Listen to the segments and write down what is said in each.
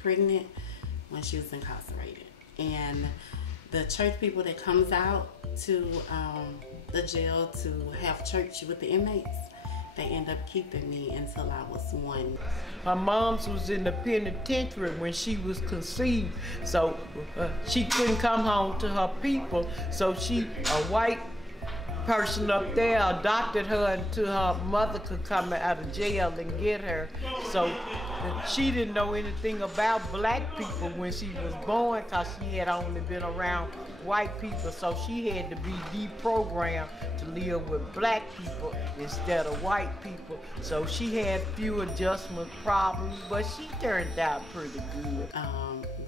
pregnant when she was incarcerated. And the church people that comes out to the jail to have church with the inmates, they end up keeping me until I was 1. Her mom's was in the penitentiary when she was conceived, so she couldn't come home to her people. So a white person up there adopted her until her mother could come out of jail and get her. So she didn't know anything about black people when she was born, because she had only been around white people. So she had to be deprogrammed to live with black people instead of white people. So she had few adjustment problems, but she turned out pretty good.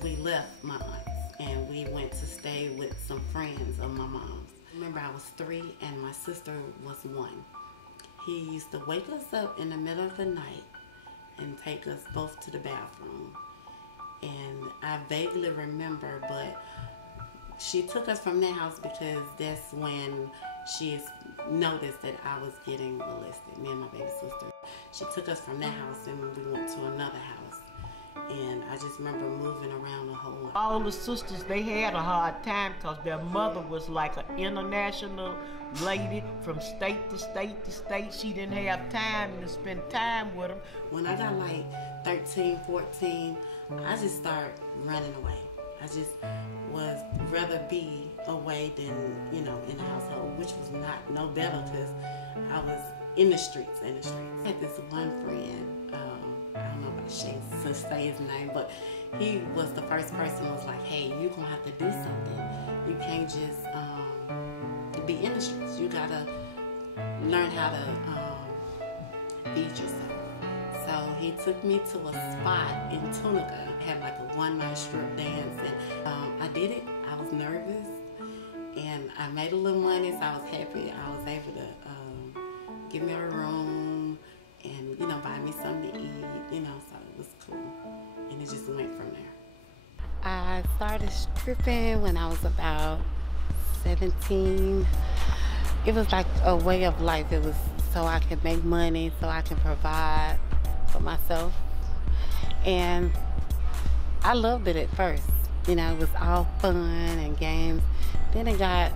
We left my aunts and we went to stay with some friends of my mom's. Remember, I was 3 and my sister was 1. He used to wake us up in the middle of the night and take us both to the bathroom. And I vaguely remember, but she took us from that house because that's when she noticed that I was getting molested, me and my baby sister. She took us from that house and we went to another house. And I just remember moving around the whole lot. All the sisters, they had a hard time because their mother was like an international lady from state to state to state. She didn't have time to spend time with them. When I got like 13, 14, I just started running away. I just was rather be away than, in the household, which was no better because I was in the streets. I had this one friend, I don't know if I should say his name, but he was the first person who was like, hey, you're going to have to do something. You can't just be in the streets. You got to learn how to feed yourself. So he took me to a spot in Tunica. It had like a one-night strip dance, and I did it. I was nervous, and I made a little money, so I was happy. I was able to give me a room and, buy me something to eat, so it was cool. And it just went from there. I started stripping when I was about 17. It was like a way of life. It was so I could make money, so I can provide for myself. And I loved it at first. It was all fun and games. Then it got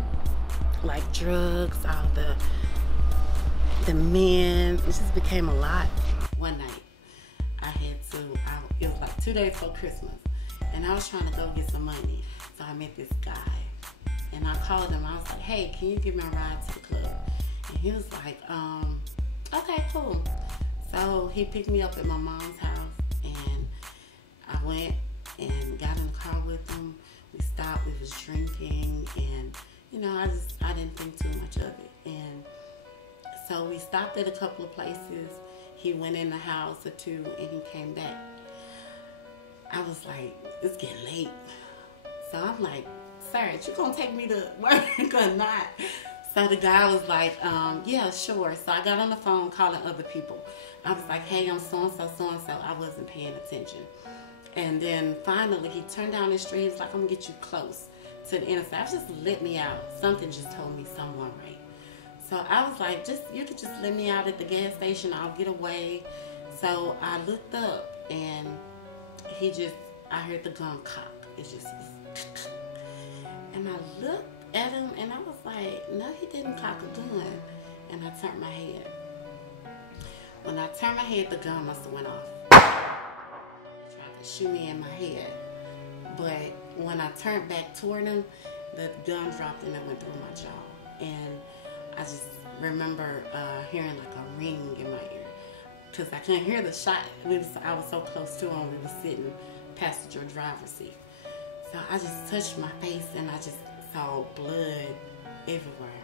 like drugs, all the men. It just became a lot. One night, it was like 2 days before Christmas, and I was trying to go get some money. So I met this guy, and I called him. I was like, hey, can you give me a ride to the club? And he was like, okay, cool. So he picked me up at my mom's house, and I went and got in the car with him. We stopped, we was drinking, and I didn't think too much of it. And so we stopped at a couple of places. He went in the house or two, and he came back. I was like, it's getting late. So I'm like, sir, you gonna take me to work or not? So the guy was like, yeah, sure. So I got on the phone calling other people. I was like, hey, I'm so-and-so, so-and-so. I wasn't paying attention. And then finally, he turned down the street. He was like, I'm gonna get you close to the interstate. Just let me out. Something just told me something wasn't right. So I was like, you could just let me out at the gas station. I'll get away. So I looked up, and I heard the gun cock. It just was. And I looked at him, and I was like, no, he didn't cock a gun. And I turned my head. When I turned my head, the gun must have went off. He tried to shoot me in my head. But when I turned back toward him, the gun dropped and it went through my jaw. And I just remember hearing like a ring in my ear, because I couldn't hear the shot. I was so close to him. We were sitting passenger driver's seat. So I just touched my face, and I just saw blood everywhere.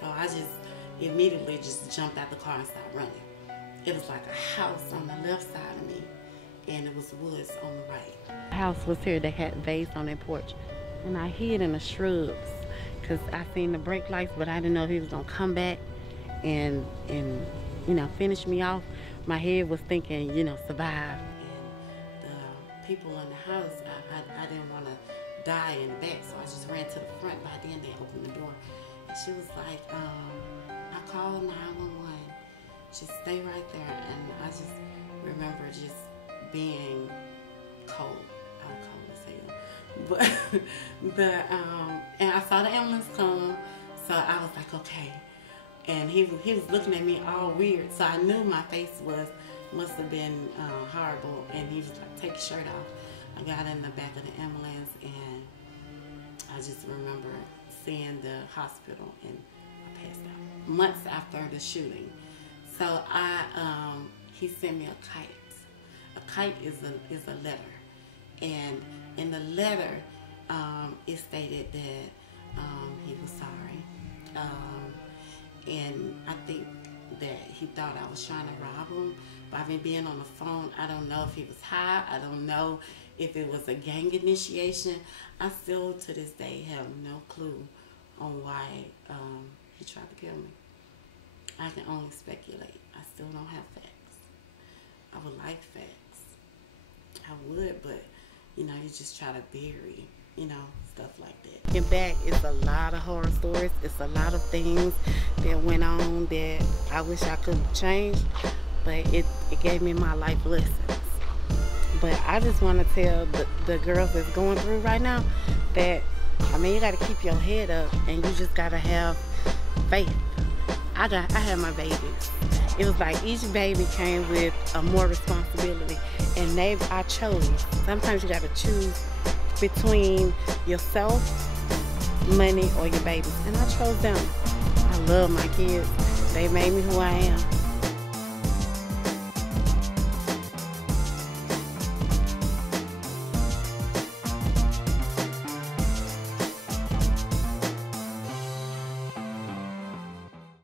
So I just immediately just jumped out the car and started running. It was like a house on the left side of me, and it was woods on the right. The house was here. They had vase on their porch, and I hid in the shrubs because I seen the brake lights, but I didn't know if he was gonna come back and finish me off. My head was thinking, survive. And the people in the house, I didn't want to die in the back, so I just ran to the front. By then they opened the door, and she was like, I called 911. Just stay right there. And I just remember just being cold. I was cold as hell. But and I saw the ambulance come, so I was like, okay. And he was looking at me all weird, so I knew my face must have been horrible. And he was like, take your shirt off. I got in the back of the ambulance, and I just remember seeing the hospital, and I passed out months after the shooting. So he sent me a kite. A kite is a letter, and in the letter it stated that he was sorry, and I think that he thought I was trying to rob him. By me being on the phone, I don't know if he was high. I don't know if it was a gang initiation. I still to this day have no clue on why he tried to kill me. I can only speculate. I still don't have facts. I would like facts. I would, but you just try to bury, stuff like that. Looking back, it's a lot of horror stories. It's a lot of things that went on that I wish I could change, but it gave me my life lessons. But I just want to tell the girls that's going through right now that, you got to keep your head up, and you just got to have faith. I had my babies. It was like each baby came with more responsibility, and I chose. Sometimes you got to choose between yourself, money, or your babies, and I chose them. I love my kids. They made me who I am.